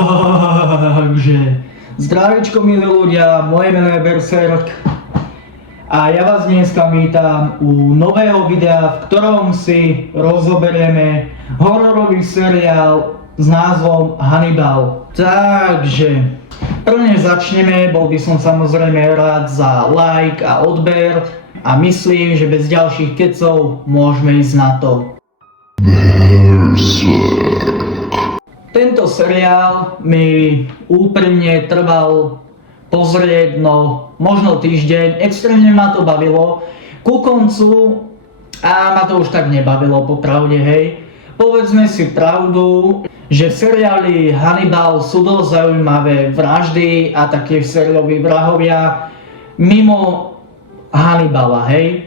Takže, zdravíčko milí ľudia, moje meno je Berserk a ja vás dneska vítam u nového videa, v ktorom si rozoberieme hororový seriál s názvom Hannibal. Takže, prvne začneme, bol by som samozrejme rád za like a odber a myslím, že bez ďalších kecov môžeme ísť na to. Tento seriál mi úprimne trval pozrieť, možno týždeň, extrémne ma to bavilo. Ku koncu ma to už tak nebavilo, popravde, hej. Povedzme si pravdu, že v seriáli Hannibal sú dosť zaujímavé vraždy a také sérioví vrahovia mimo Hannibala, hej.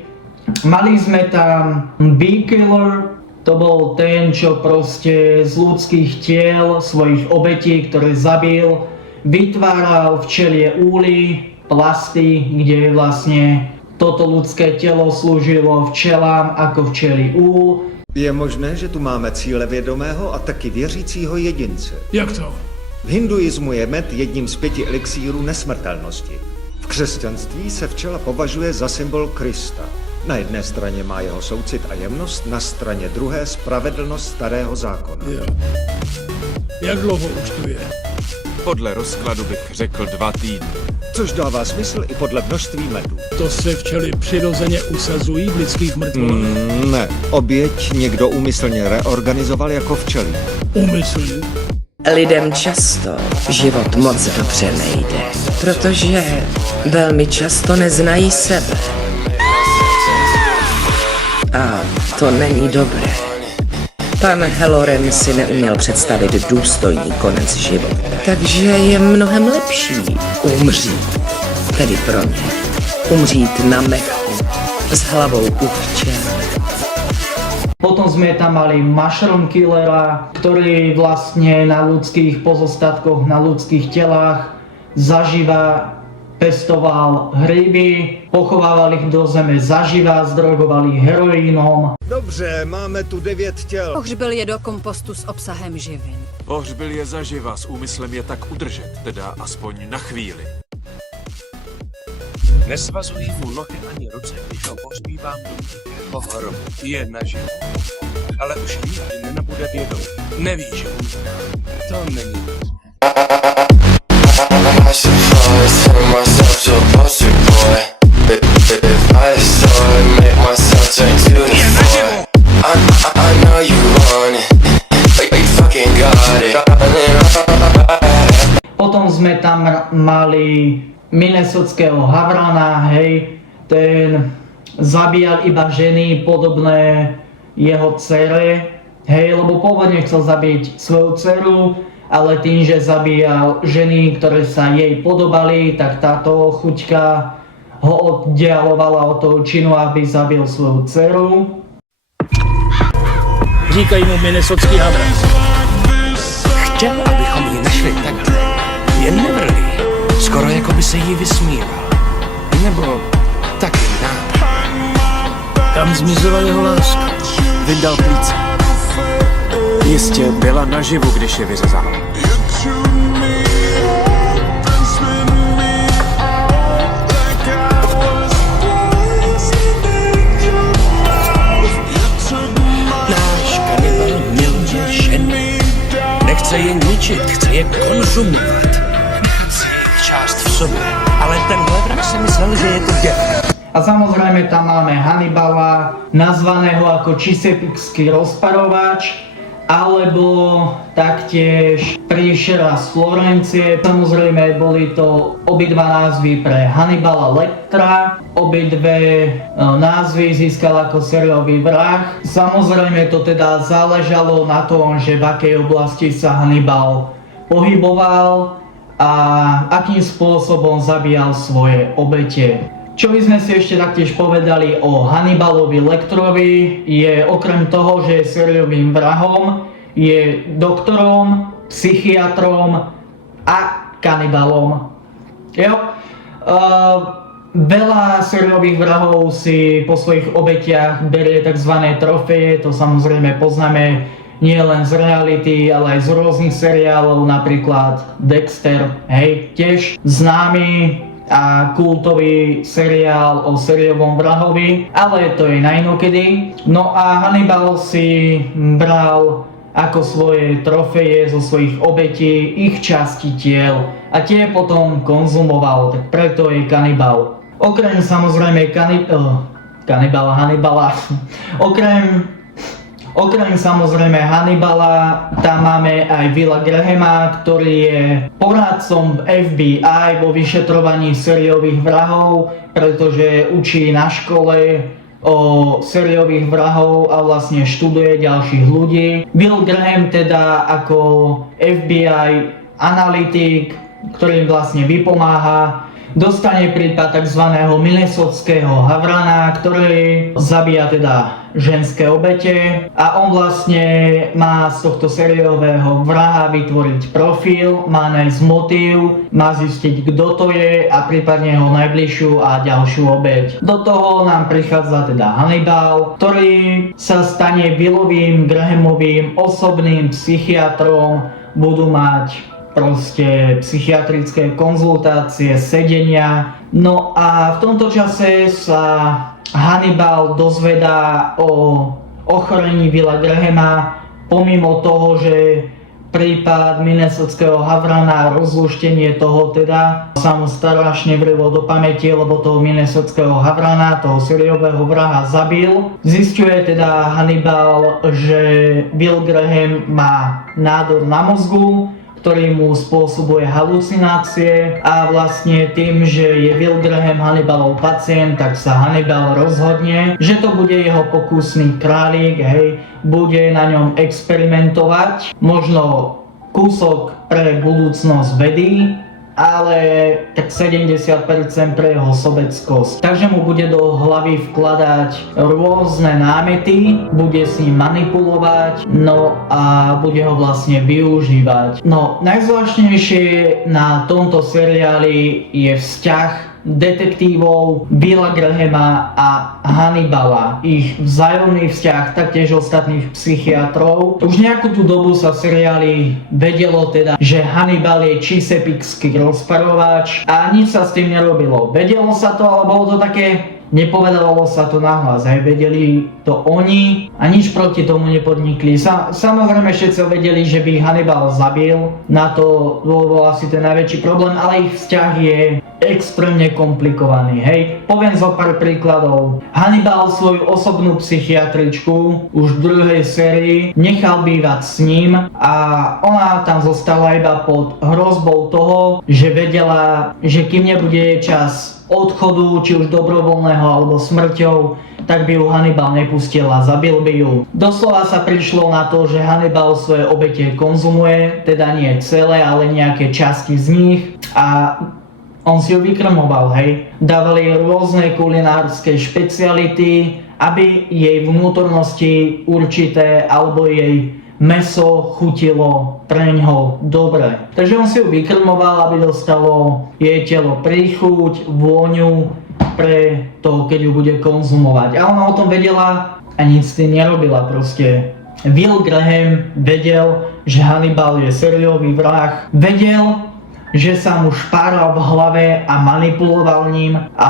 Mali sme tam Bee Killer. To bol ten, čo proste z ľudských tiel svojich obetí, ktoré zabil, vytváral včelie úly, plasty, kde vlastne toto ľudské telo slúžilo včelám ako včelí úl. Je možné, že tu máme cílevědomého a taky věřícího jedince. Jak to? V hinduismu je med jedním z 5 elixírů nesmrtelnosti. V křesťanství se včela považuje za symbol Krista. Na jedné straně má jeho soucit a jemnost, na straně druhé spravedlnost starého zákona. Jo. Jak dlouho už tu je? Podle rozkladu bych řekl 2 týdny. Což dává smysl i podle množství medu. To se včely přirozeně usazují v lidských mrtvolách? Ne, oběť někdo úmyslně reorganizoval jako včelí. Úmyslně? Lidem často život moc dobře nejde, protože velmi často neznají sebe. A to není dobré. Pan Halloran si neuměl představit důstojný konec života, takže je mnohem lepší umřít, tedy pro mě, umřít na mechu, s hlavou u včel. Potom sme tam mali Mushroom Killera, ktorý vlastne na ľudských pozostatkoch, na ľudských telách zaživa pestoval hryby, pochovával ich do zeme zaživa, zdrogoval ich heroínom. Dobře, máme tu 9 těl. Pohřbil je do kompostu s obsahem živin. Pohřbil je zaživa s úmyslem je tak udržet, teda aspoň na chvíli. Nesvazují mu nohy ani ruce, když ho pohřbívám do tichého hrobu. Je naživu. Ale už nikdy nenabude vědomý. Neví, že umírá. To není možné. Potom sme tam mali minnesotského Havrana, hej, ten zabíjal iba ženy podobné jeho dcere, hej, lebo pôvodne chcel zabiť svoju dceru, ale tým, že zabíjal ženy, ktoré sa jej podobali, tak táto chuťka ho oddialovala od toho činu, aby zabil svoju dceru. Říkají mu minnesotský Havran. Chtěl, abychom ji našli takhle. Jen nevrlý. Skoro jako by se jí vysmíval. Nebo taky nám. Kam zmizela jeho láska? Vyndal plíce. Jistě byla naživu, když je vyřezal. Náš kanibal miluje ženy. Nechce je ničit, chce je konzumovat. Nechat si jejich část v sobě. Ale tenhle vrah si myslel, že je to děl. A samozrejme tam máme Hannibala, nazvaného ako Chesapeakeský rozparovač, alebo taktiež príšera z Florencie. Samozrejme boli to obidva názvy pre Hannibala Lectera. Obidve názvy získal ako sériový vrah. Samozrejme to teda záležalo na tom, že v akej oblasti sa Hannibal pohyboval a akým spôsobom zabíjal svoje obete. Čo by sme si ešte taktiež povedali o Hannibalovi Lecterovi, je okrem toho, že je sériovým vrahom, je doktorom, psychiatrom a kanibalom. Jo? Veľa sériových vrahov si po svojich obetiach berie tzv. Trofeje, to samozrejme poznáme nie len z reality, ale aj z rôznych seriálov, napríklad Dexter, hej, tiež známy a kultový seriál o sériovom vrahovi, ale to je na inokedy. No a Hannibal si bral ako svoje trofeje zo svojich obetí, ich časti tiel a tie potom konzumoval, tak preto je kanibal. Okrem samozrejme Hannibala. Okrem samozrejme Hannibala, tam máme aj Willa Grahama, ktorý je poradcom v FBI vo vyšetrovaní sériových vrahov, pretože učí na škole o sériových vrahov a vlastne študuje ďalších ľudí. Will Graham teda ako FBI analytik, ktorý vlastne vypomáha, dostane prípad tzv. Minnesotského havrana, ktorý zabíja teda ženské obete a on vlastne má z tohto sériového vraha vytvoriť profil, má nájsť motív, má zistiť, kto to je a prípadne jeho najbližšiu a ďalšiu obeť. Do toho nám prichádza teda Hannibal, ktorý sa stane Willovým Grahamovým osobným psychiatrom, budú mať proste psychiatrické konzultácie, sedenia. No a v tomto čase sa Hannibal dozvedá o ochorení Willa Grahama, pomimo toho, že prípad Minnesotského havrana, rozluštenie toho teda sa mu strašne vrilo do pamäti, lebo toho Minnesotského havrana, toho sériového vraha zabil. Zisťuje teda Hannibal, že Will Graham má nádor na mozgu, ktorý mu spôsobuje halucinácie a vlastne tým, že je Will Graham Hannibalov pacient, tak sa Hannibal rozhodne, že to bude jeho pokusný králik, hej, bude na ňom experimentovať, možno kúsok pre budúcnosť vedy, ale tak 70% pre jeho sobeckosť. Takže mu bude do hlavy vkladať rôzne námety, bude s ním manipulovať, no a bude ho vlastne využívať. No, najzvláštnejšie na tomto seriáli je vzťah detektívov Willa Grahama a Hannibala. Ich vzájomný vzťah, taktiež ostatných psychiatrov. Už nejakú tú dobu sa v seriáli vedelo teda, že Hannibal je chesapeakeský rozparovač a nič sa s tým nerobilo. Vedelo sa to, ale bolo to také, nepovedalo sa to nahlas, hej, vedeli to oni a nič proti tomu nepodnikli. Samozrejme všetci vedeli, že by Hannibal zabil, na to bol asi ten najväčší problém, ale ich vzťah je extrémne komplikovaný, hej. Poviem zo pár príkladov. Hannibal svoju osobnú psychiatričku už v druhej sérii nechal bývať s ním a ona tam zostala iba pod hrozbou toho, že vedela, že kým nebude čas odchodu, či už dobrovoľného alebo smrťou, tak by ju Hannibal nepustil a zabil by ju. Doslova sa prišlo na to, že Hannibal svoje obete konzumuje, teda nie celé, ale nejaké časti z nich a on si ju vykrmoval, hej. Dávali rôzne kulinárske špeciality, aby jej vnútornosti určité alebo jej mäso chutilo preňho dobre. Takže on si ju vykrmoval, aby dostalo jej telo príchuť, vôňu pre to, keď ju bude konzumovať. A ona o tom vedela a nic s tým nerobila proste. Will Graham vedel, že Hannibal je sériový vrah. Vedel, že sa mu špáral v hlave a manipuloval ním a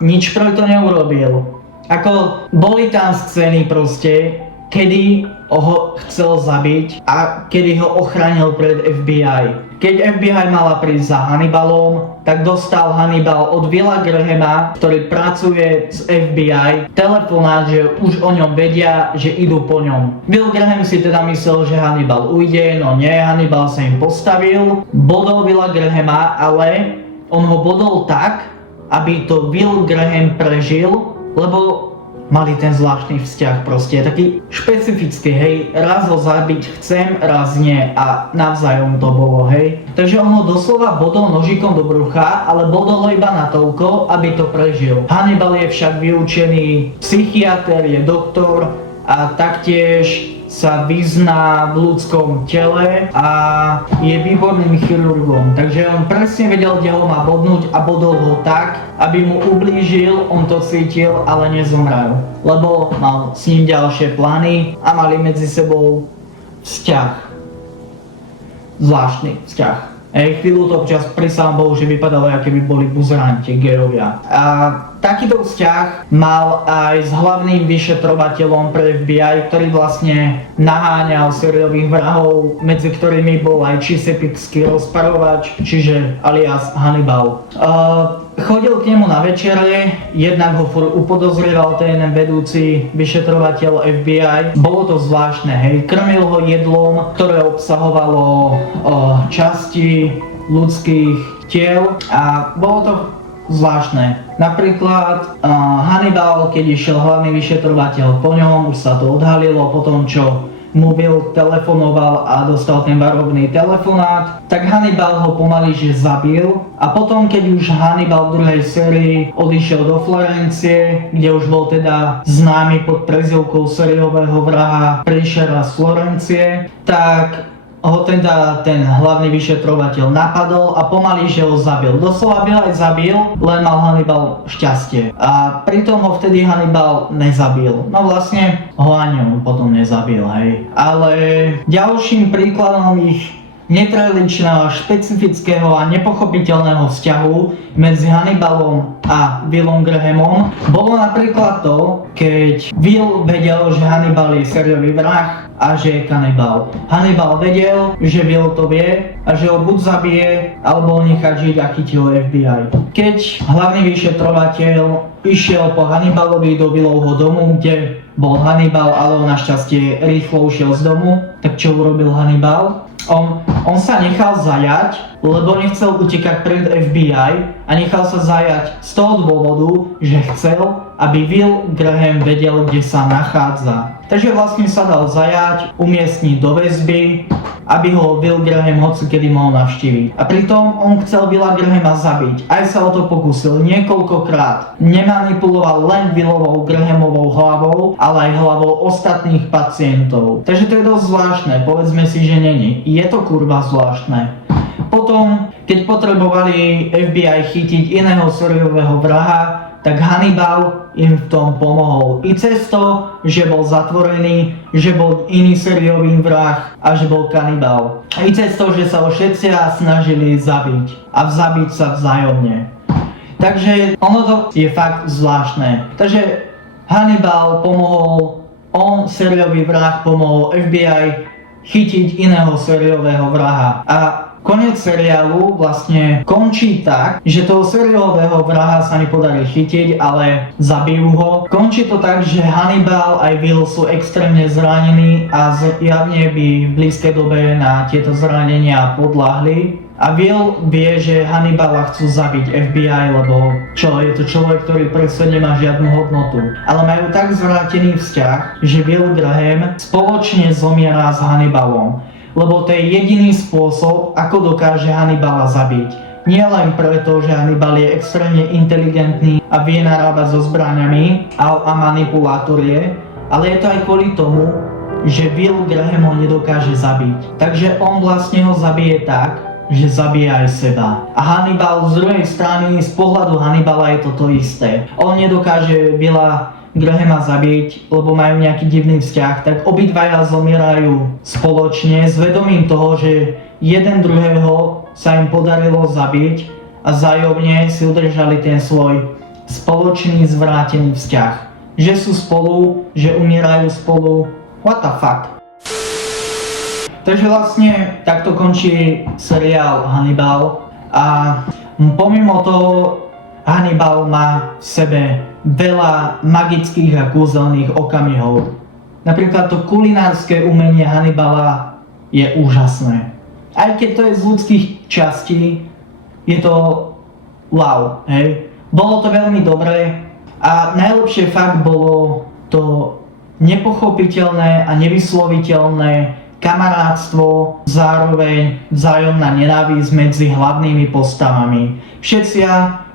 nič pre to neurobil. Ako boli tam scény proste, kedy ho chcel zabiť a kedy ho ochránil pred FBI. Keď FBI mala prísť za Hannibalom, tak dostal Hannibal od Willa Grahama, ktorý pracuje s FBI, telefonát, že už o ňom vedia, že idú po ňom. Will Graham si teda myslel, že Hannibal ujde, no nie, Hannibal sa im postavil, bodol Willa Grahama, ale on ho bodol tak, aby to Will Graham prežil, lebo mali ten zvláštny vzťah proste, taký špecifický, hej, raz ho zabiť chcem, raz nie a navzájom to bolo, hej. Takže on ho doslova bodol nožikom do brucha, ale bodol ho iba natoľko, aby to prežil. Hannibal je však vyučený psychiater, je doktor a taktiež sa vyzná v ľudskom tele a je výborným chirurgom. Takže on presne vedel, kde ho má bodnúť a bodol ho tak, aby mu ublížil, on to cítil, ale nezomrel. Lebo mal s ním ďalšie plány a mali medzi sebou vzťah. Zvláštny vzťah. Chvíľu to občas prisám Bohu, že vypadalo, aké by boli buzeranti, gejovia. A takýto vzťah mal aj s hlavným vyšetrovateľom pre FBI, ktorý vlastne naháňal sériových vrahov, medzi ktorými bol aj Chesapeakeský rozparovač, čiže alias Hannibal. Chodil k nemu na večere, jednak ho upodozrieval ten vedúci vyšetrovateľ FBI. Bolo to zvláštne, hej. Krmil ho jedlom, ktoré obsahovalo časti ľudských tiel a bolo to zvláštne. Napríklad Hannibal, keď išiel hlavný vyšetrovateľ po ňom, už sa to odhalilo po tom, čo mu Will telefonoval a dostal ten varovný telefonát, tak Hannibal ho pomaly že zabil a potom, keď už Hannibal v druhej sérii odišiel do Florencie, kde už bol teda známy pod prezývkou sériového vraha Prešera z Florencie, tak ho teda ten hlavný vyšetrovateľ napadol a pomaly že ho zabil. Doslova by aj zabil, len mal Hannibal šťastie. A pritom ho vtedy Hannibal nezabil. No vlastne ho ani on potom nezabil, hej. Ale ďalším príkladom ich netradičného, špecifického a nepochopiteľného vzťahu medzi Hannibalom a Willom Grahamom bolo napríklad to, keď Will vedel, že Hannibal je sériový vrah a že je kanibál. Hannibal vedel, že Will to vie a že ho buď zabije, alebo ho nechá žiť a chytí ho FBI. Keď hlavný vyšetrovateľ išiel po Hannibalovi do Willovho domu, kde bol Hannibal, ale on našťastie rýchlo ušiel z domu, tak čo urobil Hannibal? On sa nechal zajať, lebo nechcel utekať pred FBI a nechal sa zajať z toho dôvodu, že chcel, aby Will Graham vedel, kde sa nachádza. Takže vlastne sa dal zajať, umiestniť do väzby, aby ho Will Graham hocikedy mohol navštíviť. A pritom on chcel Willa Grahama zabiť. Aj sa o to pokúsil niekoľkokrát. Nemanipuloval len Willovou Grahamovou hlavou, ale aj hlavou ostatných pacientov. Takže to je dosť zvláštne, povedzme si, že není. Je to kurva zvláštne. Potom, keď potrebovali FBI chytiť iného sériového vraha, tak Hannibal im v tom pomohol. I cez to, že bol zatvorený, že bol iný sériový vrah a že bol kanibál. I cez to, že sa ho všetci snažili zabiť a zabiť sa vzájomne. Takže ono to je fakt zvláštne. Takže Hannibal pomohol, on sériový vrah pomohol FBI chytiť iného sériového vraha. A koniec seriálu vlastne končí tak, že toho sériového vraha sa nepodarí chytiť, ale zabijú ho. Končí to tak, že Hannibal aj Will sú extrémne zranení a zjavne by v blízkej dobe na tieto zranenia podľahli. A Will vie, že Hannibala chcú zabiť FBI, lebo je to človek, ktorý predsa nemá žiadnu hodnotu. Ale majú tak zvrátený vzťah, že Will Graham spoločne zomiera s Hannibalom. Lebo to je jediný spôsob, ako dokáže Hannibala zabiť. Nie len preto, že Hannibal je extrémne inteligentný a vie narábať so zbraňami a manipulátor je, ale je to aj kvôli tomu, že Will Graham ho nedokáže zabiť. Takže on vlastne ho zabije tak, že zabije aj seba. A Hannibal z druhej strany, z pohľadu Hannibala je to isté. On nedokáže Willa Grahama zabiť, lebo majú nejaký divný vzťah, tak obidvaja zomierajú spoločne s vedomím toho, že jeden druhého sa im podarilo zabiť a vzájomne si udržali ten svoj spoločný zvrátený vzťah. Že sú spolu, že umierajú spolu. What the fuck? Takže vlastne takto končí seriál Hannibal a pomimo toho Hannibal má v sebe veľa magických a kúzelných okamihov. Napríklad to kulinárske umenie Hannibala je úžasné. Aj keď to je z ľudských častí, je to wow, hej. Bolo to veľmi dobré a najlepšie fakt bolo to nepochopiteľné a nevysloviteľné kamarátstvo, zároveň vzájomná nenávisť medzi hlavnými postavami. Všetci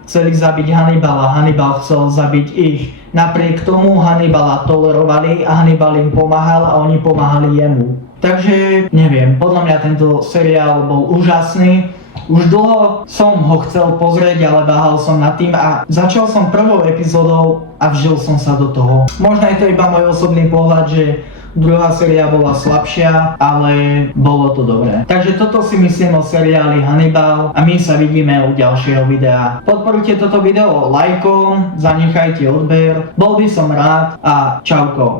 chceli zabiť Hannibala, Hannibal chcel zabiť ich. Napriek tomu Hannibala tolerovali a Hannibal im pomáhal a oni pomáhali jemu. Takže neviem, podľa mňa tento seriál bol úžasný. Už dlho som ho chcel pozrieť, ale váhal som nad tým a začal som prvou epizódou a vžil som sa do toho. Možno je to iba môj osobný pohľad, že druhá séria bola slabšia, ale bolo to dobré. Takže toto si myslím o seriáli Hannibal a my sa vidíme u ďalšieho videa. Podporujte toto video lajkom, zanechajte odber, bol by som rád a čauko.